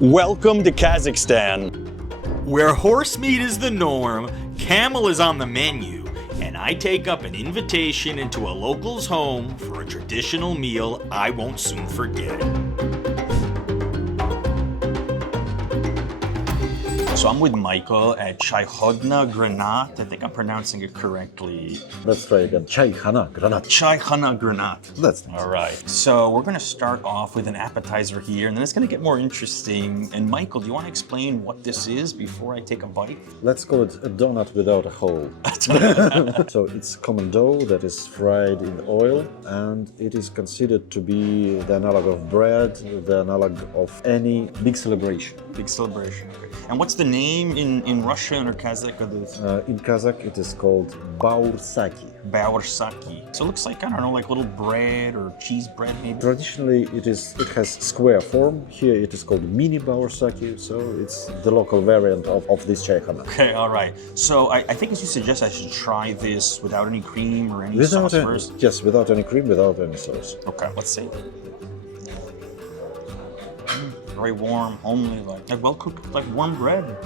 Welcome to Kazakhstan. Where horse meat is the norm, camel is on the menu, and I take up an invitation into a local's home for a traditional meal I won't soon forget. So I'm with Michael at Chaikhana Granat. I think I'm pronouncing it correctly. Let's try again. Chaikhana Granat. Chaikhana Granat. That's nice. All right. So we're going to start off with an appetizer here, and then it's going to get more interesting. And Michael, do you want to explain what this is before I take a bite? Let's call it a donut without a hole. So it's common dough that is fried in oil, and it is considered to be the analog of bread, the analog of any big celebration. Big celebration. Okay. And what's the name in Russian or Kazakh of this? In Kazakh, it is called baursaki. Baursaki. So it looks like, I don't know, like little bread or cheese bread maybe? Traditionally, it has square form. Here it is called mini baursaki, so it's the local variant of this chaikhana. Okay, all right. So I think as you suggest, I should try this without any cream or any sauce first? Yes, without any cream, without any sauce. Okay, let's see. Very warm, homely, like well cooked, like warm bread.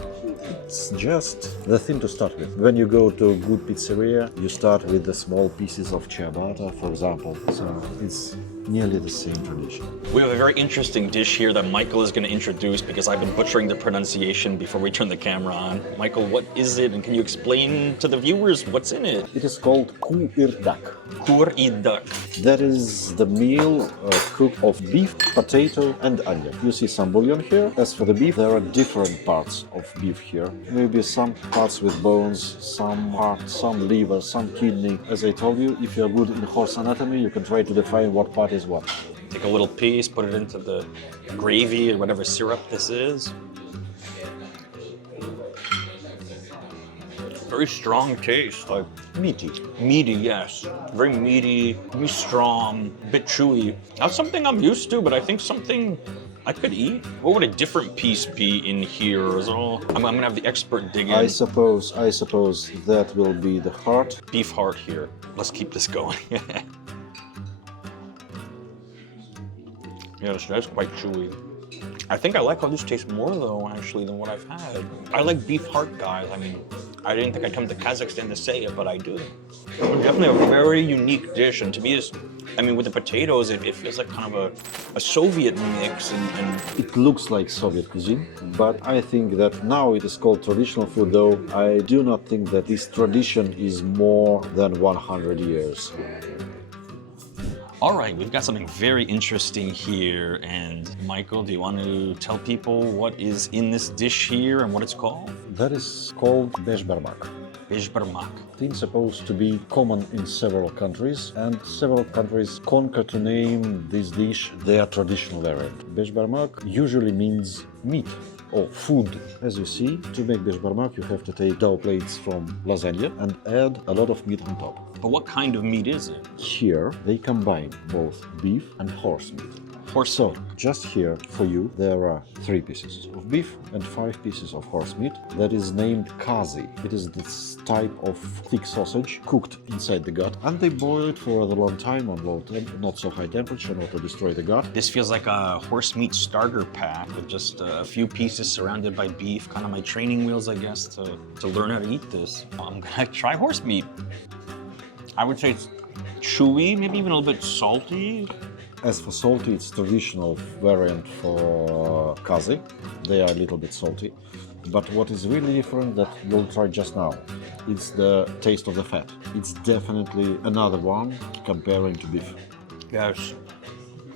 It's just the thing to start with. When you go to a good pizzeria, you start with the small pieces of ciabatta, for example. So it's nearly the same tradition. We have a very interesting dish here that Michael is going to introduce because I've been butchering the pronunciation before we turn the camera on. Michael, what is it, and can you explain to the viewers what's in it? It is called kuirdak. Kuirdak. That is the meal cooked of beef, potato, and onion. You see some bouillon here. As for the beef, there are different parts of beef here. Maybe some parts with bones, some heart, some liver, some kidney. As I told you, if you're good in horse anatomy, you can try to define what part is what. Take a little piece, put it into the gravy or whatever syrup this is. Very strong taste, like Meaty. meaty, yes. Very meaty, very strong, a bit chewy. Not something I'm used to, but I think something I could eat. What would a different piece be in here? Is it all? I'm gonna have the expert dig in. I suppose that will be the heart. Beef heart here. Let's keep this going. Yes, that's quite chewy. I think I like how this tastes more though, actually, than what I've had. I like beef heart, guys. I mean, I didn't think I'd come to Kazakhstan to say it, but I do. Definitely a very unique dish, and to me, I mean, with the potatoes, it feels like kind of a Soviet mix, and It looks like Soviet cuisine, but I think that now it is called traditional food, though I do not think that this tradition is more than 100 years. all right, we've got something very interesting here. And Michael, do you want to tell people what is in this dish here and what it's called? That is called beshbarmak. Beshbarmak. It's supposed to be common in several countries, and several countries conquer to name this dish their traditional variant. Beshbarmak usually means meat or food. As you see, to make beshbarmak, you have to take dough plates from lasagna and add a lot of meat on top. But what kind of meat is it? Here, they combine both beef and horse meat. Horse So, meat. just here for you, there are 3 pieces of beef and 5 pieces of horse meat that is named kazi. It is this type of thick sausage cooked inside the gut, and they boil it for a long time on low not so high temperature, not to destroy the gut. This feels like a horse meat starter pack with just a few pieces surrounded by beef, kind of my training wheels, I guess, to learn how to eat this. I'm gonna try horse meat. I would say it's chewy, maybe even a little bit salty. As for salty, it's traditional variant for kazi. They are a little bit salty. But what is really different that you'll try just now, it's the taste of the fat. It's definitely another one comparing to beef. Yes.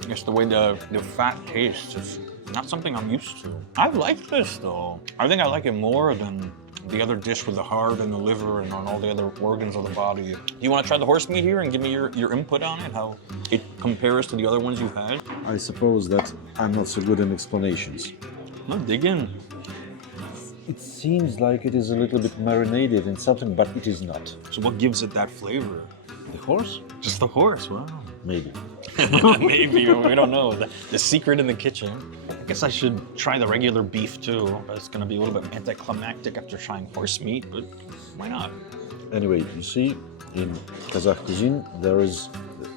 It's the way the fat tastes. It's not something I'm used to. I like this though. I think I like it more than the other dish with the heart and the liver and on all the other organs of the body. Do you want to try the horse meat here and give me your input on it, how it compares to the other ones you've had? I suppose that I'm not so good in explanations. No, dig in. It seems like it is a little bit marinated in something, but it is not. So what gives it that flavor? The horse? Just the horse, wow. Maybe. Maybe, we don't know. The secret in the kitchen. I guess I should try the regular beef too, but it's gonna be a little bit anticlimactic after trying horse meat, but why not? Anyway, you see, in Kazakh cuisine, there is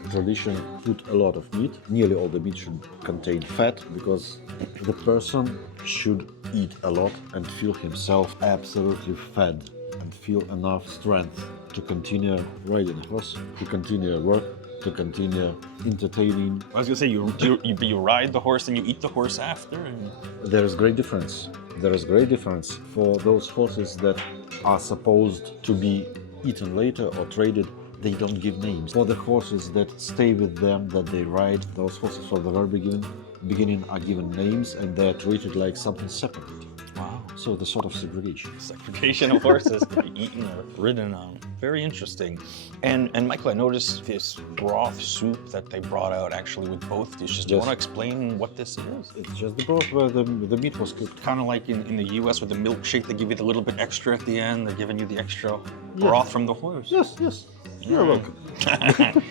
tradition put a lot of meat. Nearly all the meat should contain fat because the person should eat a lot and feel himself absolutely fed and feel enough strength to continue riding a horse, to continue work, to continue entertaining. I was gonna say, you ride the horse and you eat the horse after? And... There is great difference. There is great difference for those horses that are supposed to be eaten later or traded. They don't give names. For the horses that stay with them, that they ride, those horses from the very beginning are given names and they're treated like something separate. Wow. So the sort of segregation. Segregation of horses to be eaten or ridden on. Very interesting. And Michael, I noticed this broth soup that they brought out actually with both dishes. Do you want to explain what this is? It's just the broth where the meat was cooked. Kind of like in the US with the milkshake, they give you the little bit extra at the end. They're giving you the extra broth from the horse. Yes, yes. You're welcome.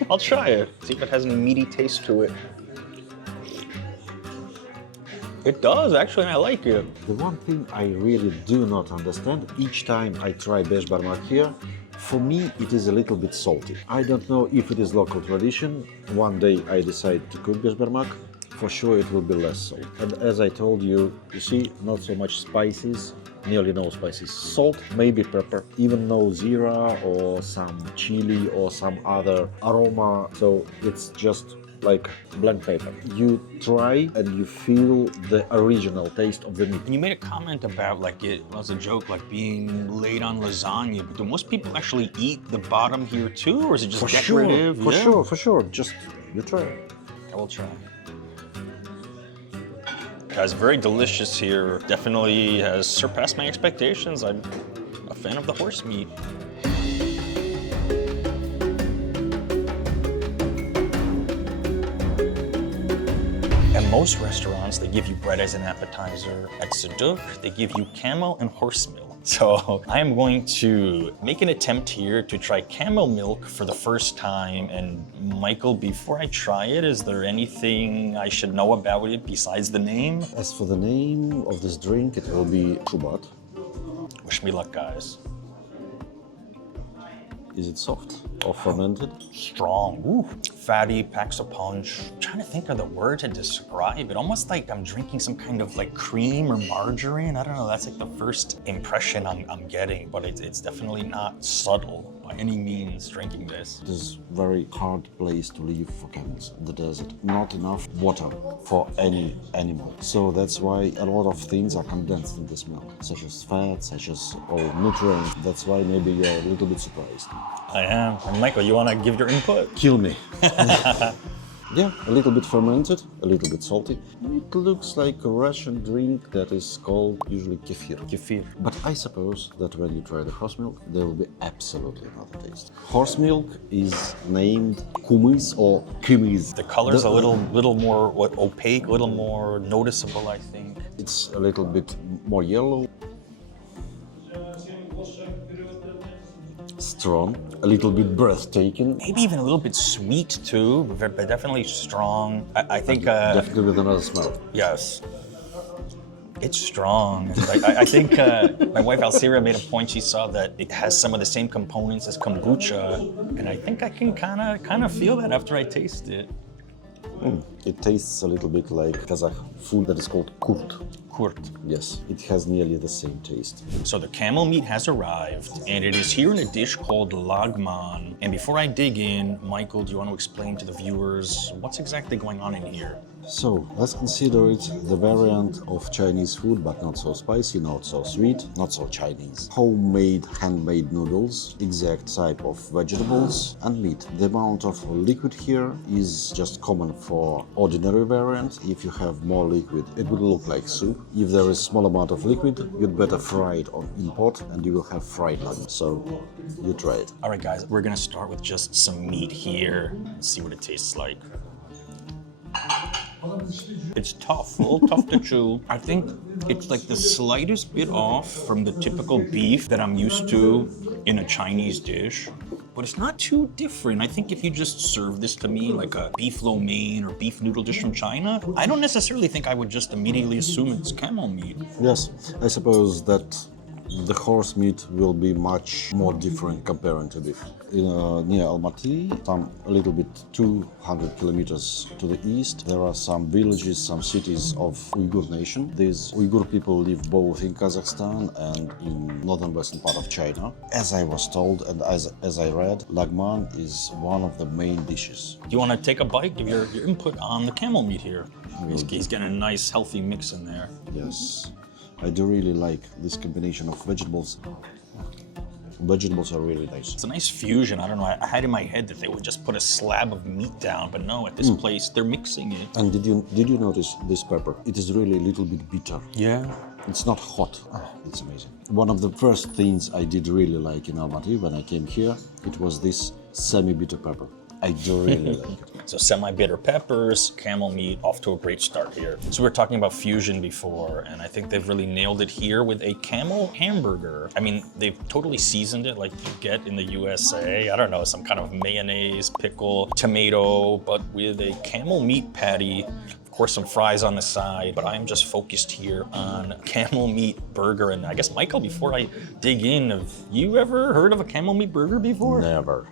I'll try it. See if it has any meaty taste to it. It does, actually, and I like it. The one thing I really do not understand, each time I try besh barmak here, for me it is a little bit salty. I don't know if it is local tradition. One day I decide to cook besh barmak, for sure it will be less salt. And as I told you, you see, not so much spices, nearly no spices. Salt, maybe pepper, even no zira or some chili or some other aroma. So it's just like blank paper. You try and you feel the original taste of the meat. And you made a comment about like it was a joke, like being laid on lasagna. But do most people actually eat the bottom here too, or is it just decorative? For sure. Just you try. I will try. Guys, very delicious here. Definitely has surpassed my expectations. I'm a fan of the horse meat. At most restaurants, they give you bread as an appetizer. At Saduk, they give you camel and horse milk. So I am going to make an attempt here to try camel milk for the first time. And Michael, before I try it, is there anything I should know about it besides the name? As for the name of this drink, it will be Shubat. Wish me luck, guys. Is it soft or fermented? Strong, ooh. Fatty, packs a punch. I'm trying to think of the word to describe it. Almost like I'm drinking some kind of like cream or margarine. I don't know, that's like the first impression I'm getting, but it's definitely not subtle by any means drinking this. It is a very hard place to live for camels, the desert. Not enough water for any animal. So that's why a lot of things are condensed in this milk, such as fat, such as all nutrients. That's why maybe you're a little bit surprised. I am. And Michael, you want to give your input? Kill me. Yeah, a little bit fermented, a little bit salty. It looks like a Russian drink that is called usually kefir. Kefir. But I suppose that when you try the horse milk, there will be absolutely another taste. Horse milk is named kumis or kimis. The color's a little more opaque, a little more noticeable, I think. It's a little bit more yellow. Strong, a little bit breathtaking. Maybe even a little bit sweet too, but definitely strong. I think... definitely with another smell. Yes. It's strong. I think my wife Alcira made a point. She saw that it has some of the same components as kombucha, and I think I can kind of feel that after I taste it. It tastes a little bit like Kazakh food that is called kurt. Kurt. Yes, it has nearly the same taste. So the camel meat has arrived, and it is here in a dish called lagman. And before I dig in, Michael, do you want to explain to the viewers what's exactly going on in here? So let's consider it the variant of Chinese food, but not so spicy, not so sweet, not so Chinese. Homemade, handmade noodles, exact type of vegetables and meat. The amount of liquid here is just common for ordinary variant. If you have more liquid, it will look like soup. If there is small amount of liquid, you'd better fry it in pot and you will have fried lamb. So you try it. All right, guys, we're gonna start with just some meat here and see what it tastes like. It's tough, a little tough to chew. I think it's like the slightest bit off from the typical beef that I'm used to in a Chinese dish, but it's not too different. I think if you just serve this to me like a beef lo mein or beef noodle dish from China, I don't necessarily think I would just immediately assume it's camel meat. Yes, I suppose that the horse meat will be much more different compared to beef. near Almaty, a little bit 200 kilometers to the east. There are some villages, some cities of Uyghur nation. These Uyghur people live both in Kazakhstan and in northern western part of China. As I was told and as I read, lagman is one of the main dishes. Do you want to take a bite? Give your input on the camel meat here. He's getting a nice, healthy mix in there. Yes, I do really like this combination of vegetables. Vegetables are really nice. It's a nice fusion. I don't know. I had in my head that they would just put a slab of meat down, but no, at this place they're mixing it. And did you notice this pepper? It is really a little bit bitter. Yeah. It's not hot. It's amazing. One of the first things I did really like in Almaty when I came here, it was this semi-bitter pepper. I do really like it. So semi-bitter peppers, camel meat, off to a great start here. So we were talking about fusion before, and I think they've really nailed it here with a camel hamburger. I mean, they've totally seasoned it like you get in the USA. I don't know, some kind of mayonnaise, pickle, tomato, but with a camel meat patty. Of course, some fries on the side, but I'm just focused here on camel meat burger. And I guess, Michael, before I dig in, have you ever heard of a camel meat burger before? Never.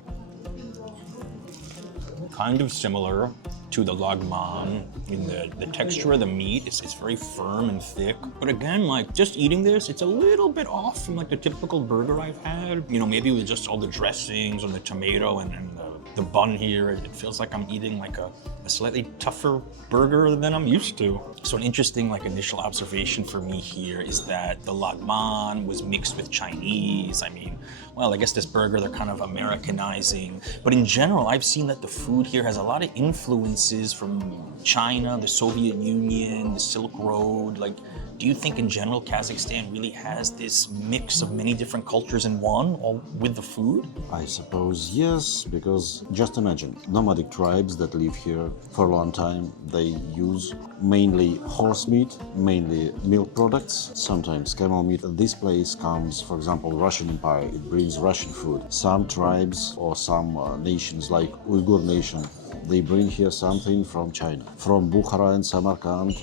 Kind of similar to the lagman in the texture of the meat. It's very firm and thick. But again, like just eating this, it's a little bit off from like the typical burger I've had. You know, maybe with just all the dressings and the tomato and the bun here, it feels like I'm eating like a slightly tougher burger than I'm used to. So an interesting like initial observation for me here is that the lagman was mixed with Chinese. I mean, well, I guess this burger they're kind of Americanizing. But in general, I've seen that the food here has a lot of influences from China, the Soviet Union, the Silk Road. Like, do you think in general Kazakhstan really has this mix of many different cultures in one, all with the food? I suppose yes, because just imagine, nomadic tribes that live here for a long time, they use mainly horse meat, mainly milk products, sometimes camel meat. This place comes, for example, Russian Empire, it brings Russian food. Some tribes or some nations like Uyghur nation, they bring here something from China. From Bukhara and Samarkand,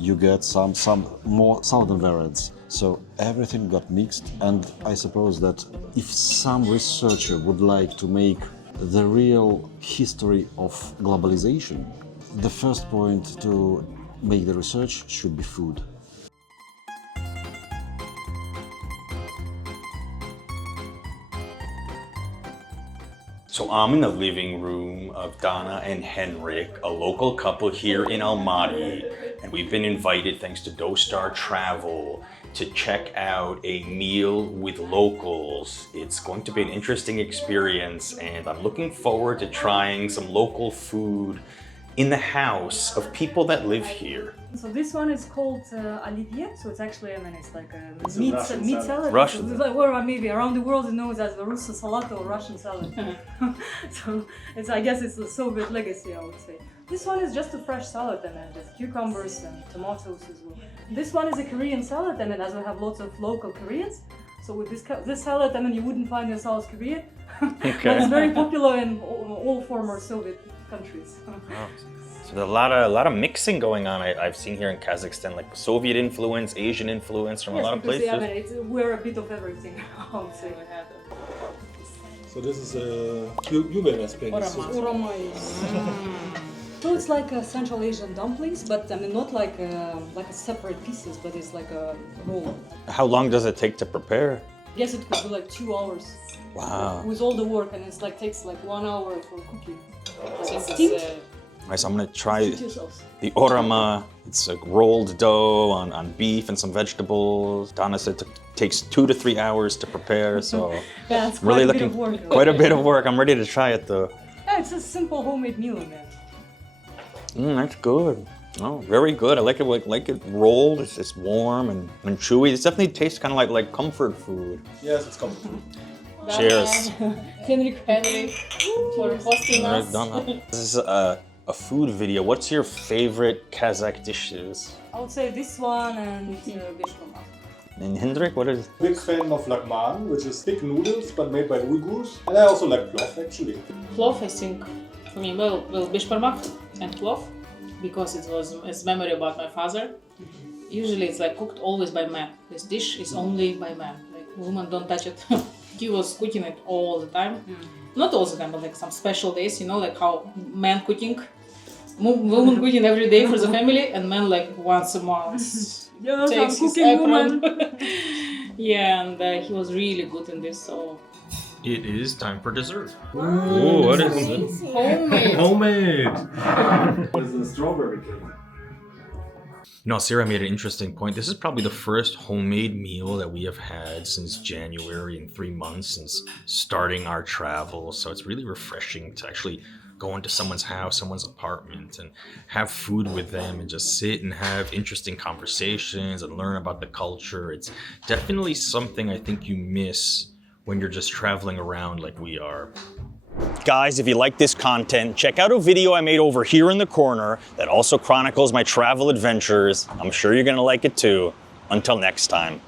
you get some more southern variants. So everything got mixed, and I suppose that if some researcher would like to make the real history of globalization, the first point to make the research should be food. So I'm in the living room of Dana and Henrik, a local couple here in Almaty, and we've been invited, thanks to Dostar Travel, to check out a meal with locals. It's going to be an interesting experience, and I'm looking forward to trying some local food in the house of people that live here. So this one is called Olivier. So it's actually, I mean, it's like a meat salad. Russian. It's like, or maybe around the world it knows as the Russo salad or Russian salad. So it's, I guess it's the Soviet legacy, I would say. This one is just a fresh salad, and then just cucumbers and tomatoes as well. This one is a Korean salad, and as we have lots of local Koreans. So with this salad, I mean, you wouldn't find in South Korea. Okay. But it's very popular in all former Soviet countries. Oh. So there's a lot of mixing going on I've seen here in Kazakhstan, like Soviet influence, Asian influence from a lot of places. Yeah, I mean, we're a bit of everything, I would say. So this is Yuben Springs. So it's like Central Asian dumplings, but I mean not like a separate pieces, but it's like a roll. How long does it take to prepare? I guess it could be like 2 hours. Wow. With all the work, and it's like takes like 1 hour for cooking. Like steamed. Alright, so I'm gonna try the orama. It's a rolled dough on beef and some vegetables. Dana said it takes 2 to 3 hours to prepare, so Yeah, it's really quite a bit looking of work. quite a bit of work. I'm ready to try it though. Yeah, it's a simple homemade meal, man. That's good. Oh, very good. I like it rolled. It's warm and chewy. It definitely tastes kind of like comfort food. Yes, it's coming. Cheers. Henrik for hosting Alright, us. Dana. This is a food video. What's your favorite Kazakh dishes? I would say this one and bishkoma. And Hendrik, what is? Big fan of lagman, which is thick noodles but made by Uyghurs. And I also like plov actually. Plov, I think, for me, well, bishparmak and plov, because it was a memory about my father. Usually it's like cooked always by men. This dish is only by men. Like women don't touch it. He was cooking it all the time. Not all the time, but like some special days, you know, like how men cooking, women cooking every day for the family, and men like once a month Yes, takes I'm his cooking apron. woman. Yeah, and he was really good in this. So It is time for dessert. Ooh, what is it? homemade. Homemade. With the strawberry cake. No, Sarah made an interesting point. This is probably the first homemade meal that we have had since January, in 3 months since starting our travel. So it's really refreshing to actually go into someone's house, someone's apartment, and have food with them and just sit and have interesting conversations and learn about the culture. It's definitely something I think you miss when you're just traveling around like we are. Guys, if you like this content, check out a video I made over here in the corner that also chronicles my travel adventures. I'm sure you're gonna like it too. Until next time.